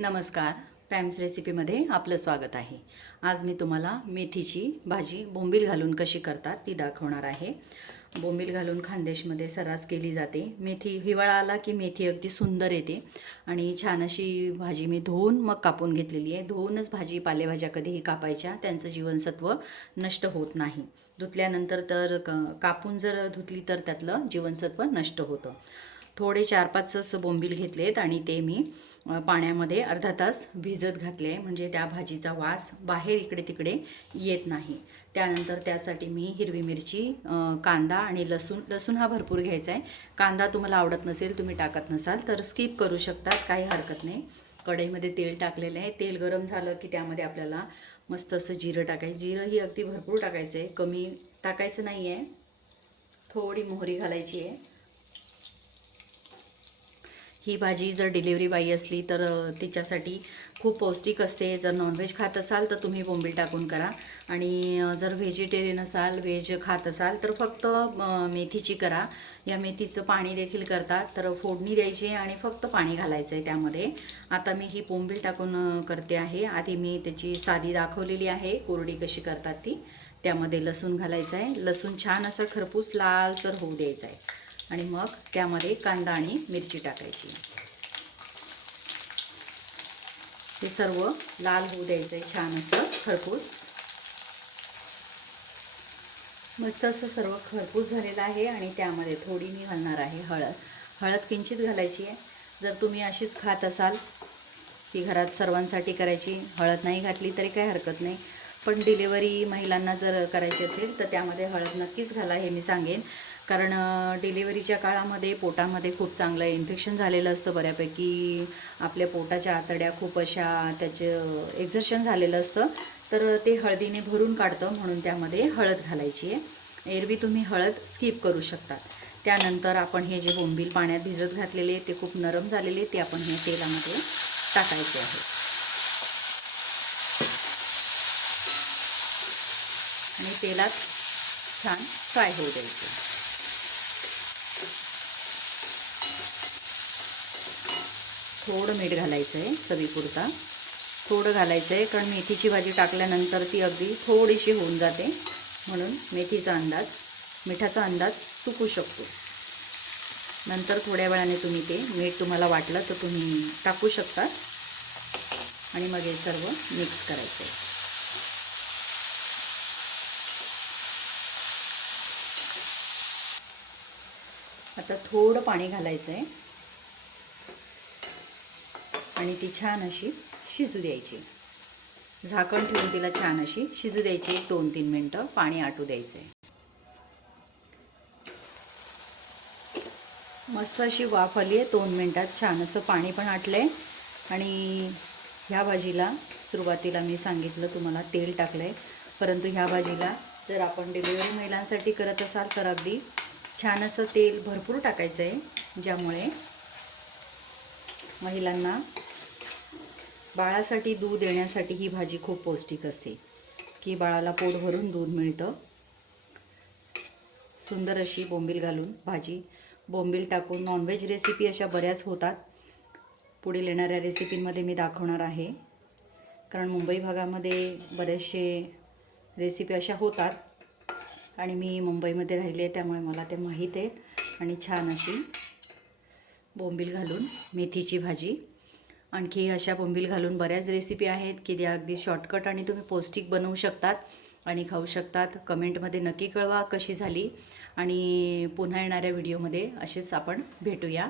नमस्कार. पॅम्स रेसिपीमध्ये आपलं स्वागत आहे. आज मी तुम्हाला मेथीची भाजी बोंबील घालून कशी करतात ती दाखवणार आहे. बोंबील घालून खानदेशमध्ये सर्रास केली जाते. मेथी हिवाळा आला की मेथी अगदी सुंदर येते. आणि छान अशी भाजी मी धुवून मग कापून घेतलेली आहे. धुवूनच भाजी पालेभाज्या कधीही कापायच्या त्यांचं जीवनसत्व नष्ट होत नाही. धुतल्यानंतर तर क कापून जर धुतली तर त्यातलं जीवनसत्व नष्ट होतं. थोडे चार पाचच बोंबील घेतलेत आणि ते मी पाण्यामध्ये अर्धा तास भिजत घातले म्हणजे त्या भाजीचा वास बाहेर इकडे तिकडे येत नाही. त्यानंतर त्यासाठी मी हिरवी मिरची कांदा आणि लसूण लसूण हा भरपूर घ्यायचा आहे. कांदा तुम्हाला आवडत नसेल तुम्ही टाकत नसाल तर स्किप करू शकतात काही हरकत नाही. कढईमध्ये तेल टाकलेलं आहे. तेल गरम झालं की त्यामध्ये आपल्याला मस्त असं जिरं टाकायचं जिरं ही अगदी भरपूर टाकायचं आहे. कमी टाकायचं नाही आहे थोडी मोहरी घालायची आहे. ही भाजी जर डिलिव्हरी बाई असली तर तिच्यासाठी खूप पौष्टिक असते. जर नॉनव्हेज खात असाल तर तुम्ही बोंबील टाकून करा. आणि जर व्हेजिटेरियन असाल व्हेज खात असाल तर फक्त मेथीची करा. या मेथीचं पाणी देखील करतात. तर फोडणी द्यायची आणि फक्त पाणी घालायचं आहे त्यामध्ये. आता मी ही बोंबील टाकून करते आहे. आधी मी त्याची साधी दाखवलेली आहे. कोरडी कशी करतात ती. त्यामध्ये लसूण घालायचं आहे लसूण छान असं खरपूस लालसर होऊ द्यायचं आहे आणि मग त्यामध्ये कांदा आणि मिरची टाकायची. हे सर्व लाल होऊ द्यायचं आहे छान असं खरपूस. मस्त असं सर्व खरपूस झालेलं आहे आणि त्यामध्ये थोडी मी घालणार आहे हळद. हळद किंचित घालायची आहे. जर तुम्ही अशीच खात असाल ती घरात सर्वांसाठी करायची. हळद नाही घातली तरी काही हरकत नाही. पण डिलेवरी महिलांना जर करायची असेल तर त्यामध्ये हळद नक्कीच घाला हे मी सांगेन. कारण डिलिव्हरीच्या काळामध्ये पोटामध्ये खूप चांगलं इन्फेक्शन झालेलं असतं बऱ्यापैकी. आपल्या पोटाच्या आतड्या खूप अशा त्याचं एक्झर्शन झालेलं असतं. तर ते हळदीने भरून काढतं म्हणून त्यामध्ये हळद घालायची आहे. एरवी तुम्ही हळद स्किप करू शकतात. त्यानंतर आपण हे जे बोंबील पाण्यात भिजत घातलेले ते खूप नरम झालेले ते आपण हे तेलामध्ये टाकायचे आहे. आणि तेलात छान फ्राय होऊ द्यायचे. थोडं मीठ घालायचं आहे चवीपुरता थोडं घालायचं आहे कारण मेथीची भाजी टाकल्यानंतर ती अगदी थोडीशी होऊन जाते. म्हणून मेथीचा अंदाज मिठाचा अंदाज चुकू शकतो. नंतर थोड्या वेळाने तुम्ही ते मीठ तुम्हाला वाटलं तर तुम्ही टाकू शकता आणि मग हे सर्व मिक्स करायचं आहे आता थोडं पाणी घालायचं आहे आणि ती छान अशी शिजू द्यायची. झाकण ठेवून तिला छान अशी शिजू द्यायची. एक दोन तीन मिनटं पाणी आटू द्यायचं आहे मस्त अशी वाफ आली आहे. दोन मिनटात छान असं पाणी पण आटलं आहे आणि ह्या भाजीला सुरुवातीला मी सांगितलं तुम्हाला तेल टाकलं आहे परंतु ह्या भाजीला जर आपण डिलिव्हरी महिलांसाठी करत असाल तर अगदी छान असं तेल भरपूर टाकायचं आहे ज्यामुळे महिलांना बाळासाठी दूध देण्यासाठी ही भाजी खूप पौष्टिक असते. की बाळाला पोट भरून दूध मिळतं. सुंदर अशी बोंबील घालून भाजी. बोंबील टाकून नॉनव्हेज रेसिपी अशा बऱ्याच होतात. पुढील येणाऱ्या रेसिपींमध्ये मी दाखवणार आहे. कारण मुंबई भागामध्ये बरेचसे रेसिपी अशा होतात. आणि मी मुंबईमध्ये राहिले आहे त्यामुळे मला ते माहीत आहेत. आणि छान अशी बोंबील घालून मेथीची भाजी. आणखी अशा बोंबील घालून बऱ्याच रेसिपी आहेत की त्या अगदी शॉर्टकट आणि तुम्ही पौष्टिक बनवू शकतात आणि खाऊ शकतात. कमेंटमध्ये नक्की कळवा कशी झाली. आणि पुन्हा येणाऱ्या व्हिडिओमध्ये असेच आपण भेटूया.